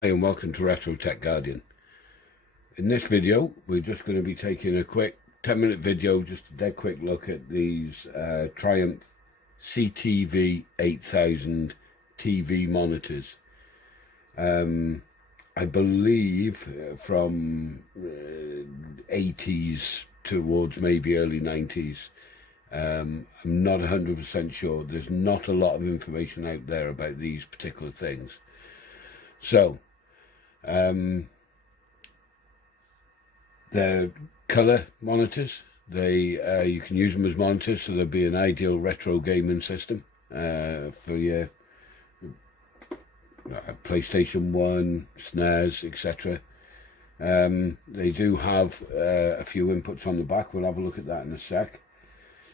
Hi and welcome to Retro Tech Guardian. In this video we're just going to be taking a quick 10-minute video, just a dead quick look at these Triumph CTV 8000 TV monitors. I believe from 80s towards maybe early 90s. I'm not 100% sure. There's not a lot of information out there about these particular things. So they're colour monitors. You can use them as monitors, so they'll be an ideal retro gaming system for your PlayStation 1, SNES, etc. They do have a few inputs on the back. We'll have a look at that in a sec.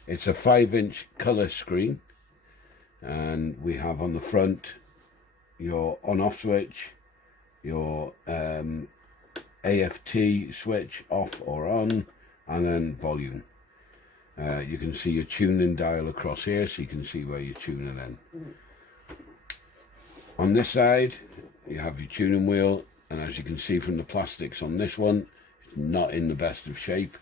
It's a 5-inch colour screen, and we have on the front your on-off switch, your AFT switch off or on, and then volume. You can see your tuning dial across here, so you can see where you're tuning in. On this side you have your tuning wheel, and as you can see from the plastics on this one, it's not in the best of shape.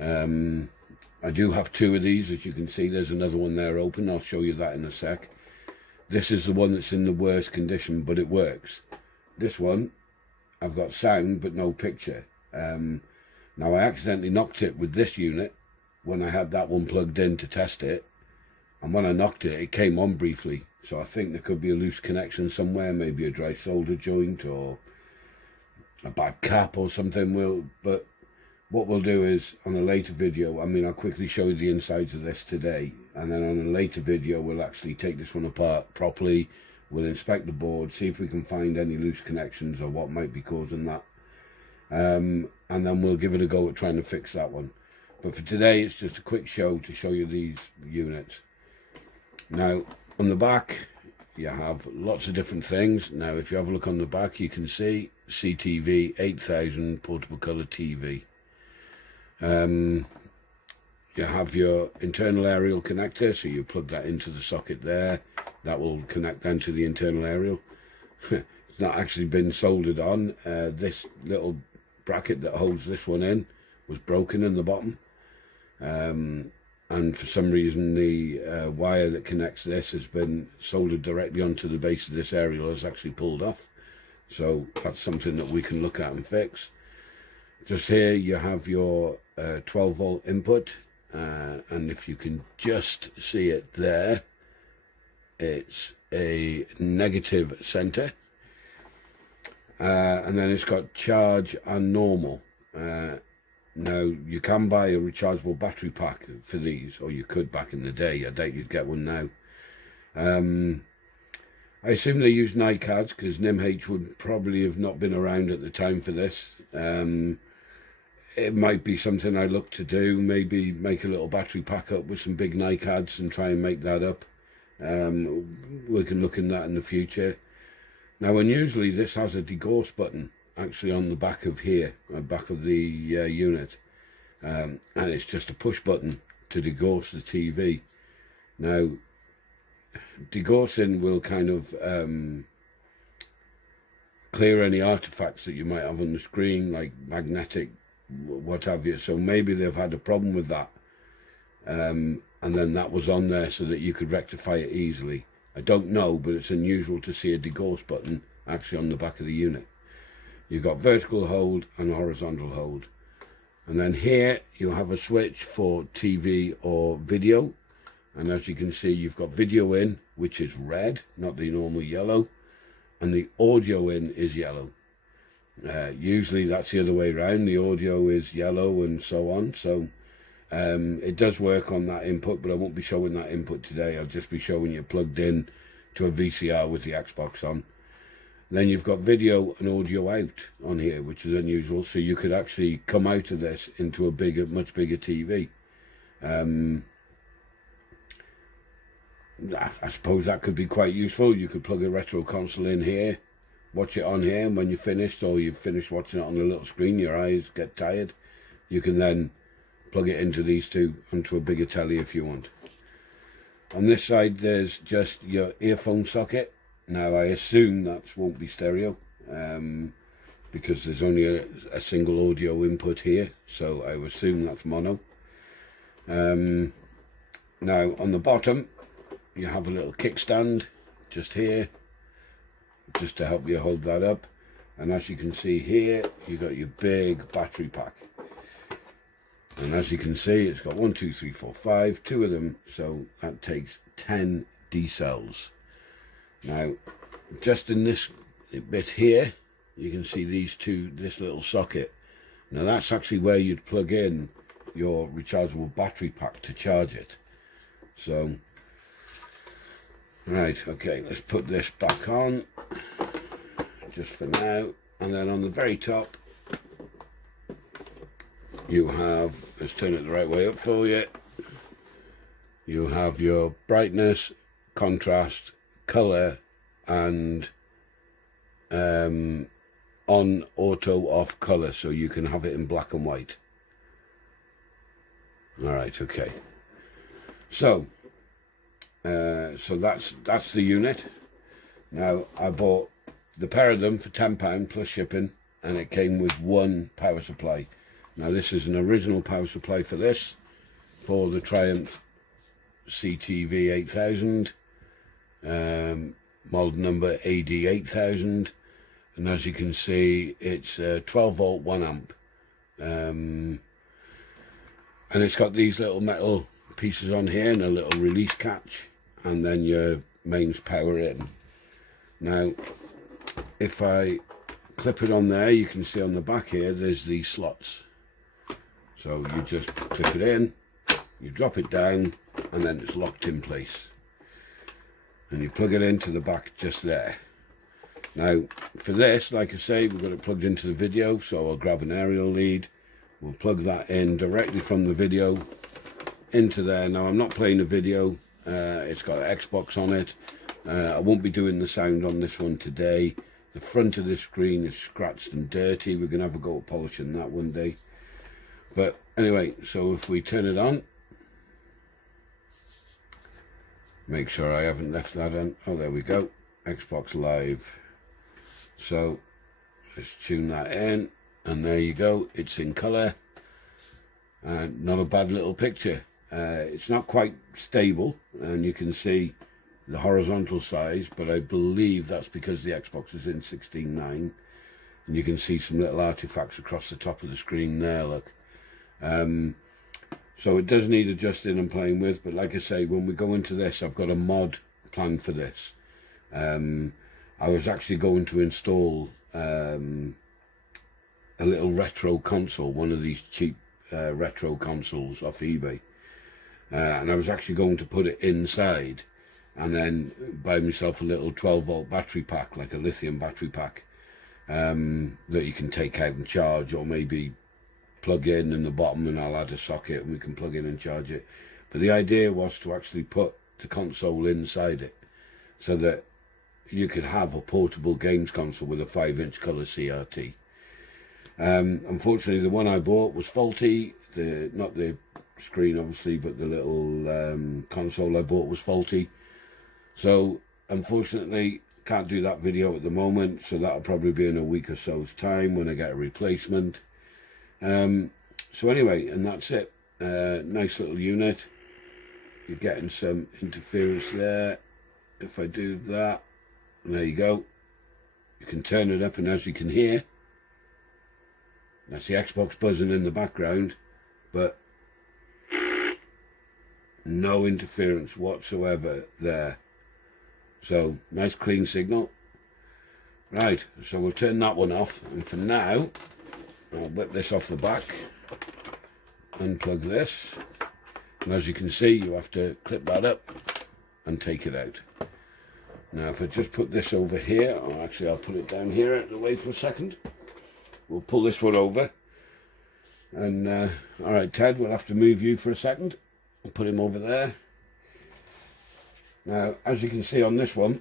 I do have two of these, as you can see. There's another one there open. I'll show you that in a sec. This is the one that's in the worst condition, but it works. This one, I've got sound but no picture. Now I accidentally knocked it with this unit when I had that one plugged in to test it, and when I knocked it, it came on briefly. So I think there could be a loose connection somewhere, maybe a dry solder joint or a bad cap or something. But what we'll do is, on a later video, I'll quickly show you the insides of this today, and then on a later video we'll actually take this one apart properly. We'll inspect the board, see if we can find any loose connections or what might be causing that, and then we'll give it a go at trying to fix that one. But for today it's just a quick show to show you these units. Now on the back you have lots of different things. Now if you have a look on the back, you can see CTV 8000 portable colour TV. You have your internal aerial connector, so you plug that into the socket there. That will connect then to the internal aerial. It's not actually been soldered on. This little bracket that holds this one in was broken in the bottom, and for some reason the wire that connects this has been soldered directly onto the base of this aerial, has actually pulled off. So that's something that we can look at and fix. Just here you have your 12 volt input, and if you can just see it there, it's a negative center, and then it's got charge and normal. Now you can buy a rechargeable battery pack for these, or you could back in the day. I doubt you'd get one now. I assume they use NiCads, because NIMH would probably have not been around at the time for this. It might be something I look to do, maybe make a little battery pack up with some big NiCads and try and make that up. We can look in that in the future. Now unusually this has a degauss button actually on the back of here, back of the unit, and it's just a push button to degauss the TV. Now degaussing will kind of clear any artifacts that you might have on the screen, like magnetic, what have you. So maybe they've had a problem with that, and then that was on there so that you could rectify it easily. I don't know, but it's unusual to see a degauss button actually on the back of the unit. You've got vertical hold and horizontal hold, and then here you have a switch for TV or video, and as you can see you've got video in, which is red, not the normal yellow, and the audio in is yellow. Usually that's the other way around, the audio is yellow and so on. So it does work on that input, but I won't be showing that input today. I'll just be showing you plugged in to a VCR with the Xbox on. Then you've got video and audio out on here, which is unusual, so you could actually come out of this into a much bigger TV. I suppose that could be quite useful. You could plug a retro console in here, watch it on here, and when you're finished, or you've finished watching it on a little screen, your eyes get tired, you can then plug it into these two, onto a bigger telly if you want. On this side there's just your earphone socket. Now I assume that won't be stereo. because there's only a single audio input here, so I would assume that's mono. Now on the bottom you have a little kickstand just here, just to help you hold that up, and as you can see here, you got your big battery pack, and as you can see, it's got 1, 2, 3, 4, 5, 2 of them, so that takes 10 D cells. Now just in this bit here, you can see this little socket. Now that's actually where you'd plug in your rechargeable battery pack to charge it. So right, okay, let's put this back on just for now, and then on the very top you have, let's turn it the right way up for you, you have your brightness, contrast, color, and on, auto, off, color, so you can have it in black and white. All right, okay, so that's the unit. Now I bought the pair of them for £10 plus shipping, and it came with one power supply. Now this is an original power supply for this, for the Triumph CTV 8000, model number AD 8000, and as you can see, it's 12 volt 1 amp, and it's got these little metal pieces on here and a little release catch, and then your mains power in. Now if I clip it on there, you can see on the back here there's these slots, so you just clip it in, you drop it down, and then it's locked in place, and you plug it into the back just there. Now for this, like I say, we've got it plugged into the video, so I'll grab an aerial lead, we'll plug that in directly from the video into there. Now I'm not playing a video, it's got an Xbox on it. I won't be doing the sound on this one today. The front of the screen is scratched and dirty, we're going to have a go at polishing that one day. But anyway, so if we turn it on, make sure I haven't left that on. Oh, there we go, Xbox Live. So let's tune that in, and there you go, it's in colour, and not a bad little picture. It's not quite stable, and you can see the horizontal size, but I believe that's because the Xbox is in 16:9, and you can see some little artifacts across the top of the screen there, look. So it does need adjusting and playing with, but like I say, when we go into this, I've got a mod planned for this. I was actually going to install a little retro console, one of these cheap retro consoles off eBay, and I was actually going to put it inside and then buy myself a little 12 volt battery pack, like a lithium battery pack, that you can take out and charge, or maybe plug in the bottom, and I'll add a socket and we can plug in and charge it. But the idea was to actually put the console inside it, so that you could have a portable games console with a 5-inch colour CRT. Unfortunately, the one I bought was faulty. Not the screen obviously, but the little console I bought was faulty. So unfortunately can't do that video at the moment, so that'll probably be in a week or so's time when I get a replacement. So anyway, and that's it. Nice little unit. You're getting some interference there. If I do that, there you go, you can turn it up, and as you can hear, that's the Xbox buzzing in the background, but no interference whatsoever there. So nice clean signal. Right, so we'll turn that one off, and for now I'll whip this off the back, unplug this, and as you can see, you have to clip that up and take it out. Now if I just put this over here, or actually I'll put it down here out of the way for a second. We'll pull this one over, and alright Ted, we'll have to move you for a second. I'll put him over there. Now as you can see on this one,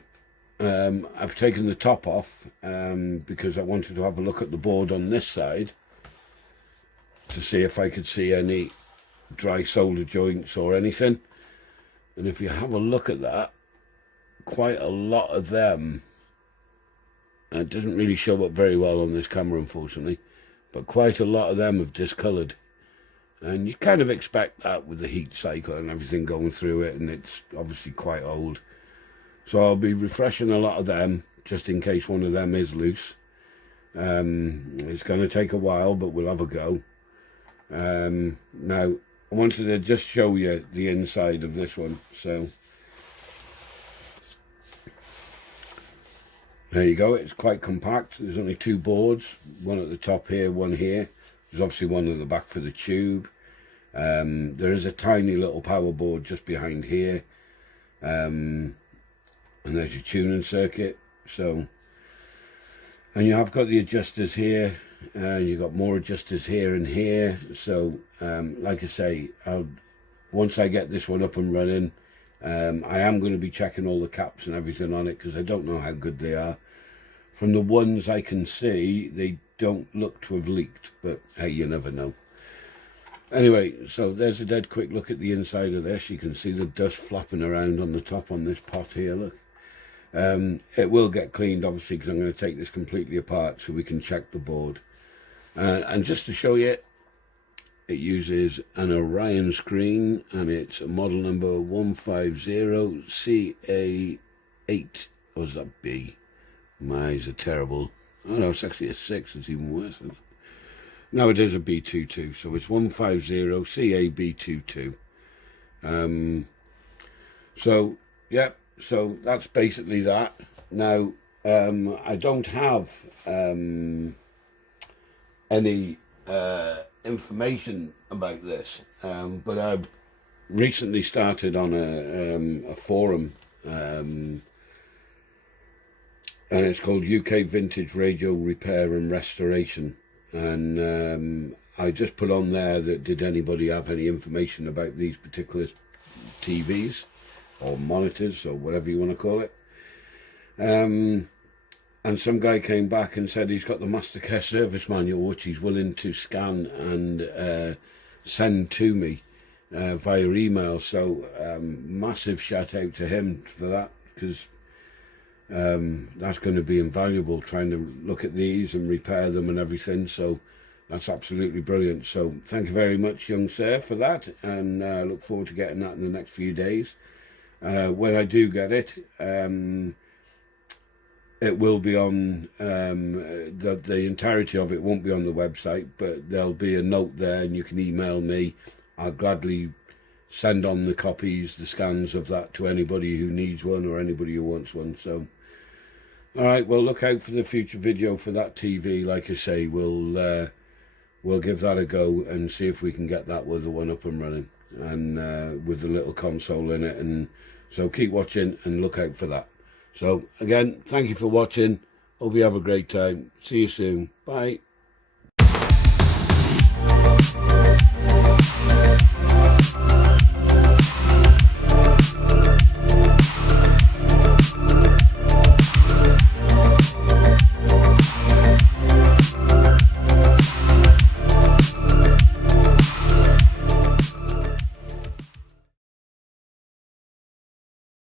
I've taken the top off because I wanted to have a look at the board on this side to see if I could see any dry solder joints or anything. And if you have a look at that, quite a lot of them It doesn't really show up very well on this camera, unfortunately, but quite a lot of them have discoloured. And you kind of expect that with the heat cycle and everything going through it, and it's obviously quite old. So I'll be refreshing a lot of them, just in case one of them is loose. It's going to take a while, but we'll have a go. Now, I wanted to just show you the inside of this one. So, there you go. It's quite compact. There's only two boards, one at the top here, one here. There's obviously one at the back for the tube. There is a tiny little power board just behind here. And there's your tuning circuit. So, and you have got the adjusters here, and you've got more adjusters here and here. So like I say, once I get this one up and running, I am going to be checking all the caps and everything on it, because I don't know how good they are. From the ones I can see, they don't look to have leaked, but hey, you never know. Anyway, so there's a dead quick look at the inside of this. You can see the dust flapping around on the top on this pot here, look. It will get cleaned, obviously, because I'm going to take this completely apart so we can check the board. And just to show you, it uses an Orion screen, and it's a model number 150CA8. Or is that B? My eyes are terrible. Oh no, it's actually a 6. It's even worse. No, it is a B22, so it's 150CAB22. So, yeah. So that's basically that. Now, I don't have any information about this, but I've recently started on a forum, and it's called UK Vintage Radio Repair and Restoration. And I just put on there that, did anybody have any information about these particular TVs? Or monitors, or whatever you want to call it. And some guy came back and said he's got the Mastercare service manual, which he's willing to scan and send to me via email. So massive shout out to him for that, because that's going to be invaluable, trying to look at these and repair them and everything. So that's absolutely brilliant. So thank you very much, young sir, for that, and look forward to getting that in the next few days. When I do get it, it will be on, the entirety of it won't be on the website, but there'll be a note there, and you can email me. I'll gladly send on the copies, the scans of that, to anybody who needs one or anybody who wants one. So, alright, well, look out for the future video for that TV. Like I say, we'll give that a go and see if we can get that with the one up and running, and with the little console in it. And so keep watching and look out for that. So again, thank you for watching. Hope you have a great time. See you soon. Bye.